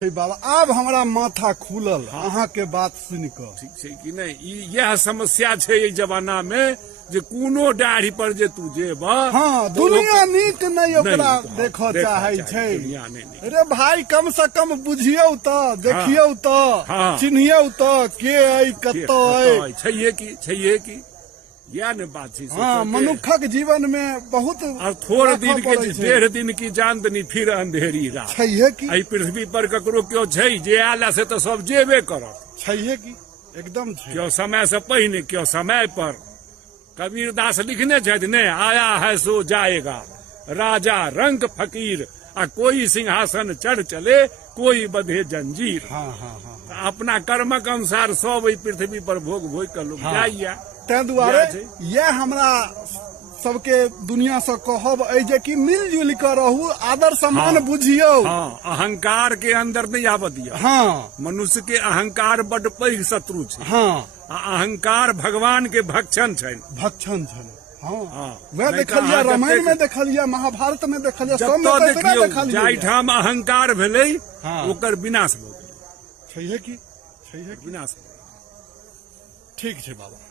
बाबा आब हमरा माथा खुलल अहाँ के बात सुन क ठीक छै कि नहीं यह समस्या छै एहि जमाना में जे कोनो डाढ़ी पर जे तू जेब हाँ दुनिया नीक नहीं ओकरा देखो चाहे छै अरे भाई कम से कम बुझियो त देखियो त चिन्हियो त के आई कत आई छैहे कि यह ने बात छै। हाँ मनुष्यक जीवन में बहुत और थोड़ दिन के 1.5 दिन की चांदनी फिर अंधेरी रात छैहे कि एहि पृथ्वी पर ककरो क्यों छै जे आला से तो सब जेबे करत छैहे कि एकदम छै। क्यों समय से पहले क्यों समय पर कबीरदास लिखने छथि ने आया है सो जाएगा राजा रंग फकीर आ कोई सिंहासन चढ़ चले कोई बंधे जंजीर। हाँ हाँ हाँ अपना कर्मक अनुसार सब एहि पृथ्वी पर भोग भोग कर लोग जाइया। तै दुआरे यह हमरा सबके दुनिया से कहब है जे कि मिलजुल कर रहू आदर सम्मान बुझियो। हाँ अहंकार के अंदर नहीं आब दिया। हाँ मनुष्य के अहंकार बड़ पैघ शत्रु छै। हाँ अहंकार भगवान के भक्षण छै। भक्षण छै। हाँ वह देखलिए रामायण में देखलिए महाभारत में देखलिए सब में देखलिए जाहिठाम अहंकार भेलै ओकर विनाश भ गेलै। छैहे कि विनाश। ठीक छै बाबा।